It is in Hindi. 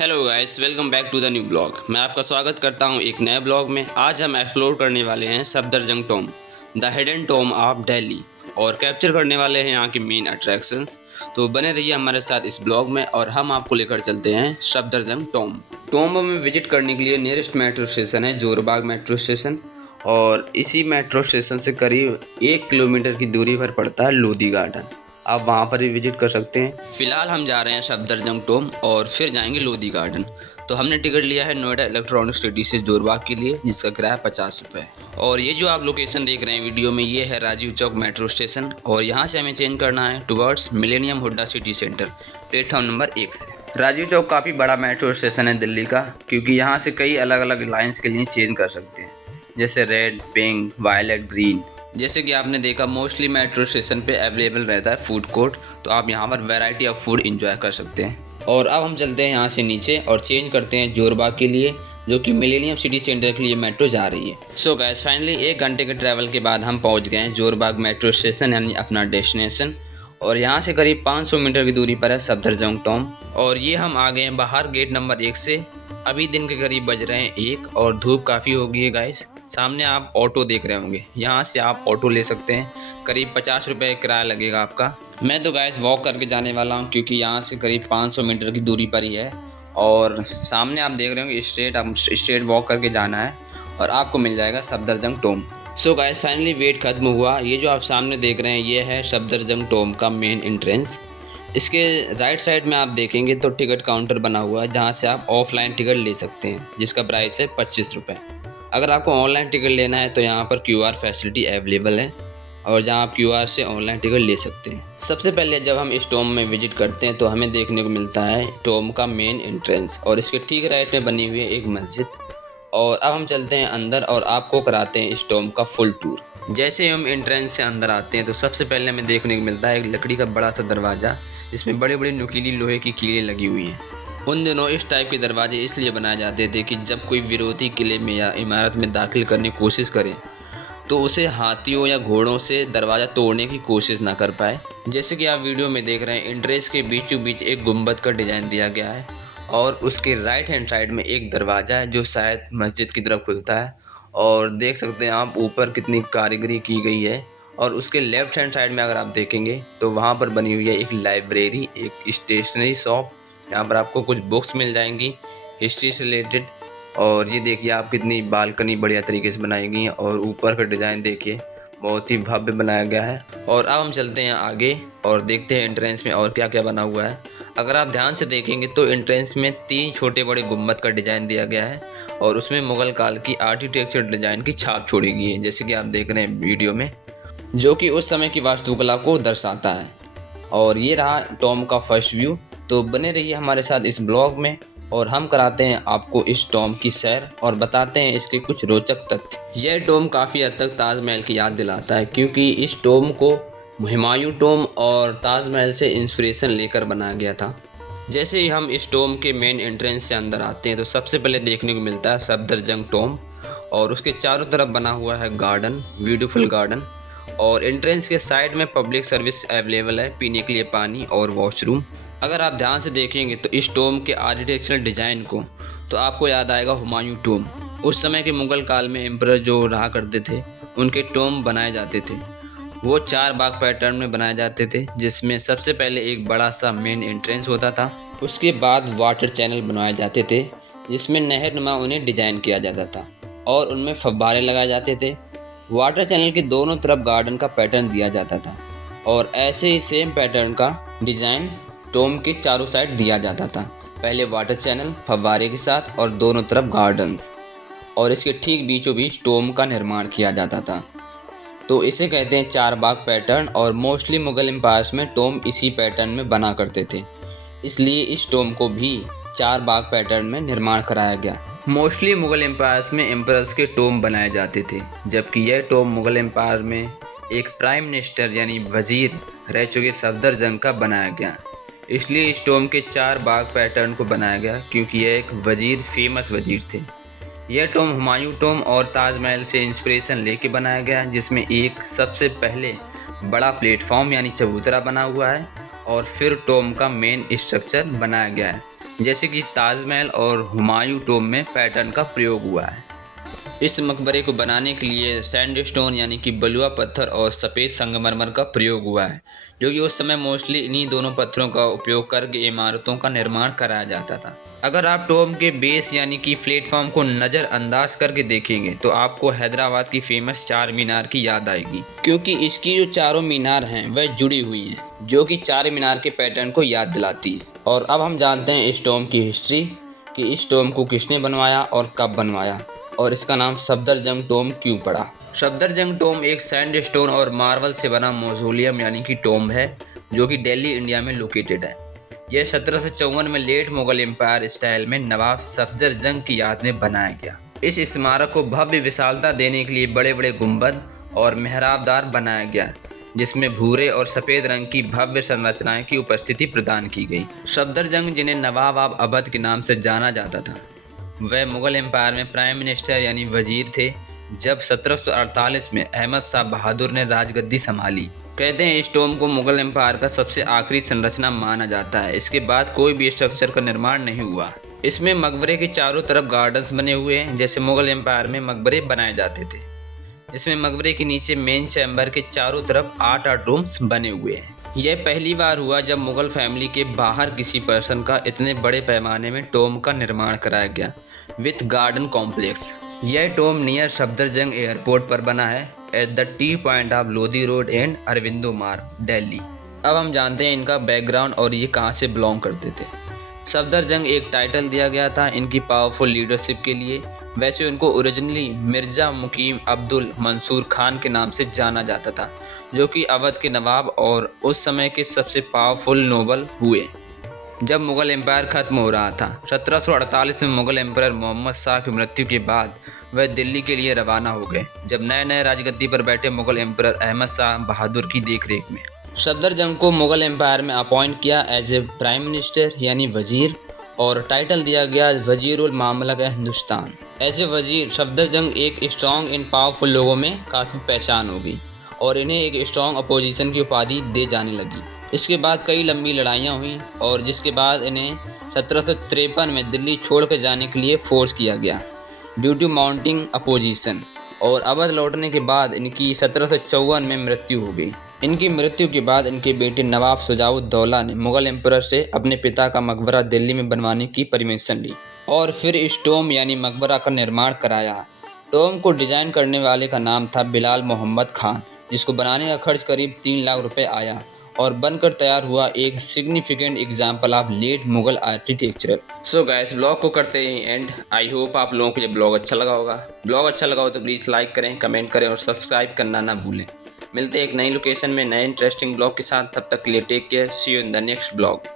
Hello guys, welcome back to the new blog. मैं आपका स्वागत करता हूं एक नए ब्लॉग में। आज हम एक्सप्लोर करने वाले हैं Safdarjung Tom, the hidden Tom of Delhi, और कैप्चर करने वाले हैं यहाँ की मेन अट्रैक्शंस। तो बने रहिए हमारे साथ इस ब्लॉग में और हम आपको लेकर चलते हैं सफदरजंग टॉम। टॉम में विजिट करने के लिए नियरेस्ट मेट्रो स्टेशन है जोरबाग मेट्रो स्टेशन, और इसी मेट्रो स्टेशन से करीब 1 किलोमीटर की दूरी पर पड़ता है लोधी गार्डन। आप वहाँ पर भी विजिट कर सकते हैं। फिलहाल हम जा रहे हैं सफदरजंग टॉम और फिर जाएंगे लोधी गार्डन। तो हमने टिकट लिया है नोएडा इलेक्ट्रॉनिक सिटी से जोरबाग के लिए, जिसका किराया 50 रुपये। और ये जो आप लोकेशन देख रहे हैं वीडियो में, ये है राजीव चौक मेट्रो स्टेशन, और यहाँ से हमें चेंज करना है towards millennium Hooda city centre, platform number 1 से। राजीव चौक काफ़ी बड़ा मेट्रो स्टेशन है दिल्ली का, क्योंकि यहाँ से कई अलग अलग लाइन्स के लिए चेंज कर सकते हैं, जैसे रेड, पिंक, वायलेट, ग्रीन। जैसे कि आपने देखा, मोस्टली मेट्रो स्टेशन पे अवेलेबल रहता है फूड कोर्ट, तो आप यहाँ पर वैरायटी ऑफ फूड इंजॉय कर सकते हैं। और अब हम चलते हैं यहाँ से नीचे और चेंज करते हैं जोरबाग के लिए, जो कि मिलेनियम सिटी सेंटर के लिए मेट्रो जा रही है। सो गाइस, फाइनली 1 घंटे के ट्रैवल के बाद हम पहुँच गए हैं जोरबाग मेट्रो स्टेशन, यानी अपना डेस्टिनेशन। और यहाँ से करीब 500 मीटर की दूरी पर है सफदरजंग टॉम, और ये हम आ गए हैं बाहर गेट नंबर 1 से। अभी दिन के करीब बज रहे हैं 1 और धूप काफ़ी हो गई है गाइस। सामने आप ऑटो देख रहे होंगे, यहाँ से आप ऑटो ले सकते हैं। करीब 50 रुपये किराया लगेगा आपका। मैं तो गाइस वॉक करके जाने वाला हूँ, क्योंकि यहाँ से करीब 500 मीटर की दूरी पर ही है। और सामने आप देख रहे होंगे स्ट्रेट वॉक करके जाना है और आपको मिल जाएगा Safdarjung tomb. So guys, finally wait खत्म हुआ। ये जो आप सामने देख रहे हैं, ये है सफदरजंग टॉम का मेन एंट्रेंस। इसके राइट साइड में आप देखेंगे तो टिकट काउंटर बना हुआ है, जहाँ से आप ऑफलाइन टिकट ले सकते हैं, जिसका प्राइस है 25 रुपये। अगर आपको ऑनलाइन टिकट लेना है तो यहाँ पर QR फैसिलिटी अवेलेबल है, और जहाँ आप QR से ऑनलाइन टिकट ले सकते हैं। सबसे पहले जब हम इस टॉम में विजिट करते हैं तो हमें देखने को मिलता है टॉम का मेन एंट्रेंस, और इसके ठीक राइट में बनी हुई है एक मस्जिद। और अब हम चलते हैं अंदर और आपको कराते हैं इस टॉम का फुल टूर। जैसे हम एंट्रेंस से अंदर आते हैं तो सबसे पहले हमें देखने को मिलता है एक लकड़ी का बड़ा सा दरवाज़ा, जिसमें बड़े बड़े नुकीली लोहे की कीलें लगी हुई हैं। उन दिनों इस टाइप के दरवाजे इसलिए बनाए जाते थे कि जब कोई विरोधी किले में या इमारत में दाखिल करने की कोशिश करे तो उसे हाथियों या घोड़ों से दरवाज़ा तोड़ने की कोशिश ना कर पाए। जैसे कि आप वीडियो में देख रहे हैं, एंट्रेंस के बीचों बीच एक गुंबद का डिज़ाइन दिया गया है, और उसके राइट हैंड साइड में एक दरवाज़ा है जो शायद मस्जिद की तरफ खुलता है। और देख सकते हैं आप ऊपर कितनी कारीगरी की गई है। और उसके लेफ्ट हैंड साइड में अगर आप देखेंगे तो वहाँ पर बनी हुई है एक लाइब्रेरी, एक स्टेशनरी शॉप। यहाँ पर आपको कुछ बुक्स मिल जाएंगी हिस्ट्री से रिलेटेड। और ये देखिए आप, कितनी बालकनी बढ़िया तरीके से बनाई गई है, और ऊपर का डिज़ाइन देखिए बहुत ही भव्य बनाया गया है। और अब हम चलते हैं आगे और देखते हैं एंट्रेंस में और क्या क्या बना हुआ है। अगर आप ध्यान से देखेंगे तो एंट्रेंस में 3 छोटे बड़े गुम्बद का डिज़ाइन दिया गया है, और उसमें मुग़ल काल की आर्किटेक्चर डिज़ाइन की छाप छोड़ी गई है, जैसे कि आप देख रहे हैं वीडियो में, जो कि उस समय की वास्तुकला को दर्शाता है। और ये रहा टॉम का फर्स्ट व्यू। तो बने रहिए हमारे साथ इस ब्लॉग में, और हम कराते हैं आपको इस टॉम की सैर और बताते हैं इसके कुछ रोचक तथ्य। यह टॉम काफ़ी हद तक ताजमहल की याद दिलाता है, क्योंकि इस टॉम को हुमायूं टॉम और ताजमहल से इंस्पिरेशन लेकर बनाया गया था। जैसे ही हम इस टॉम के मेन एंट्रेंस से अंदर आते हैं तो सबसे पहले देखने को मिलता है सफदरजंग टॉम, और उसके चारों तरफ बना हुआ है गार्डन, ब्यूटीफुल गार्डन। और एंट्रेंस के साइड में पब्लिक सर्विस अवेलेबल है, पीने के लिए पानी और वॉशरूम। अगर आप ध्यान से देखेंगे तो इस टॉम के आर्किटेक्चरल डिज़ाइन को तो आपको याद आएगा हुमायूं टॉम। उस समय के मुग़ल काल में एम्परर जो रहा करते थे, उनके टॉम बनाए जाते थे। वो 4 बाग पैटर्न में बनाए जाते थे, जिसमें सबसे पहले एक बड़ा सा मेन एंट्रेंस होता था। उसके बाद वाटर चैनल बनाए जाते थे, जिसमें नहरनुमा उन्हें डिज़ाइन किया जाता था, और उनमें फव्वारे लगाए जाते थे। वाटर चैनल के दोनों तरफ गार्डन का पैटर्न दिया जाता था, और ऐसे ही सेम पैटर्न का डिज़ाइन टॉम के चारों साइड दिया जाता था। पहले वाटर चैनल फव्वारे के साथ और दोनों तरफ गार्डन्स, और इसके ठीक बीचों बीच टॉम का निर्माण किया जाता था। तो इसे कहते हैं 4 बाग पैटर्न, और मोस्टली मुग़ल एम्पायर्स में टॉम इसी पैटर्न में बना करते थे, इसलिए इस टॉम को भी 4 बाग पैटर्न में निर्माण कराया गया। मोस्टली मुग़ल एम्पायर्स में एम्परर्स के टॉम बनाए जाते थे, जबकि यह टॉम मुग़ल एम्पायर में एक प्राइम मिनिस्टर यानी वज़ीर रह चुके सफदरजंग का बनाया गया। इसलिए इस टॉम के 4 बाग पैटर्न को बनाया गया, क्योंकि यह एक वज़ीर, फेमस वज़ीर थे। यह टॉम हुमायूं टॉम और ताजमहल से इंस्पिरेशन लेके बनाया गया, जिसमें एक सबसे पहले बड़ा प्लेटफॉर्म यानी चबूतरा बना हुआ है, और फिर टॉम का मेन स्ट्रक्चर बनाया गया है। जैसे कि ताजमहल और हुमायूं टोम में पैटर्न का प्रयोग हुआ है। इस मकबरे को बनाने के लिए सैंडस्टोन यानी कि बलुआ पत्थर और सफ़ेद संगमरमर का प्रयोग हुआ है, जो कि उस समय मोस्टली इन्हीं दोनों पत्थरों का उपयोग करके इमारतों का निर्माण कराया जाता था। अगर आप टोम के बेस यानी कि प्लेटफॉर्म को नज़रअंदाज करके देखेंगे तो आपको हैदराबाद की फेमस चार मीनार की याद आएगी, क्योंकि इसकी जो चारों मीनार हैं वह जुड़ी हुई हैं, जो कि चार मीनार के पैटर्न को याद दिलाती है। और अब हम जानते हैं इस टोम की हिस्ट्री कि इस टोम को किसने बनवाया और कब बनवाया, और इसका नाम सफदरजंग टोम क्यों पड़ा। सफदरजंग टोम एक सैंडस्टोन और मार्बल से बना मौजोलियम यानी कि टोम है, जो कि दिल्ली इंडिया में लोकेटेड है। यह 1754 में लेट मुगल एम्पायर स्टाइल में नवाब सफदरजंग की याद में बनाया गया। इस स्मारक को भव्य विशालता देने के लिए बड़े बड़े गुंबद और मेहराबदार बनाया गया, जिसमें भूरे और सफ़ेद रंग की भव्य संरचनाएं की उपस्थिति प्रदान की गई। सफदरजंग, जिन्हें नवाब अवध के नाम से जाना जाता था, वह मुगल एम्पायर में प्राइम मिनिस्टर यानी वजीर थे जब 1748 में अहमद शाह बहादुर ने राजगद्दी संभाली। कहते हैं इस टोम को मुगल एम्पायर का सबसे आखिरी संरचना माना जाता है। इसके बाद कोई भी स्ट्रक्चर का निर्माण नहीं हुआ। इसमें मकबरे के चारों तरफ गार्डन्स बने हुए हैं, जैसे मुगल एम्पायर में मकबरे बनाए जाते थे। इसमें मकबरे के नीचे मेन चैम्बर के चारों तरफ 8-8 रूम्स बने हुए हैं। यह पहली बार हुआ जब मुगल फैमिली के बाहर किसी पर्सन का इतने बड़े पैमाने में टोम का निर्माण कराया गया विथ गार्डन कॉम्प्लेक्स। यह टोम नियर सफदरजंग एयरपोर्ट पर बना है, at the T point of Lodhi road and Aurobindo मार्ग, दिल्ली। अब हम जानते हैं इनका बैकग्राउंड और ये कहाँ से बिलोंग करते थे। सफदरजंग एक टाइटल दिया गया था इनकी पावरफुल लीडरशिप के लिए। वैसे उनको ओरिजिनली मिर्ज़ा मुकीम अब्दुल मंसूर खान के नाम से जाना जाता था, जो कि अवध के नवाब और उस समय के सबसे पावरफुल नोबल हुए जब मुग़ल एम्पायर ख़त्म हो रहा था। 1748 में मुग़ल एम्पायर मोहम्मद शाह की मृत्यु के बाद वह दिल्ली के लिए रवाना हो गए, जब नए नए राजगद्दी पर बैठे मुग़ल एम्पायर अहमद शाह बहादुर की देखरेख में। सफदरजंग को मुग़ल एम्पायर में अपॉइंट किया एज ए प्राइम मिनिस्टर यानी वजीर, और टाइटल दिया गया वजीरुल मामलक हिंदुस्तान। एज ए वजीर सफदरजंग एक स्ट्रॉन्ग एंड पावरफुल लोगों में काफ़ी पहचान हो गई और इन्हें एक स्ट्रॉन्ग अपोजिशन की उपाधि दे जाने लगी। इसके बाद कई लंबी लड़ाइयाँ हुई और जिसके बाद इन्हें 1753 में दिल्ली छोड़ कर जाने के लिए फोर्स किया गया ड्यू टू माउंटिंग अपोजिशन, और अवध लौटने के बाद इनकी 1754 में मृत्यु हो गई। इनकी मृत्यु के बाद इनके बेटे नवाब शुजाउद्दौला ने मुग़ल एम्परर से अपने पिता का मकबरा दिल्ली में बनवाने की परमिशन ली और फिर इस टोम यानी मकबरा का निर्माण कराया। टोम को डिज़ाइन करने वाले का नाम था बिलाल मोहम्मद खान, जिसको बनाने का खर्च करीब 3 लाख रुपए आया और बनकर तैयार हुआ एक significant example of late Mughal architecture. So guys, blog को करते ही एंड। आई होप आप लोगों को ये ब्लॉग अच्छा लगा होगा। ब्लॉग अच्छा लगा हो तो प्लीज़ लाइक करें, कमेंट करें और सब्सक्राइब करना ना भूलें। मिलते हैं एक नई लोकेशन में नए इंटरेस्टिंग ब्लॉग के साथ। तब तक के लिए take care, see you in the next blog.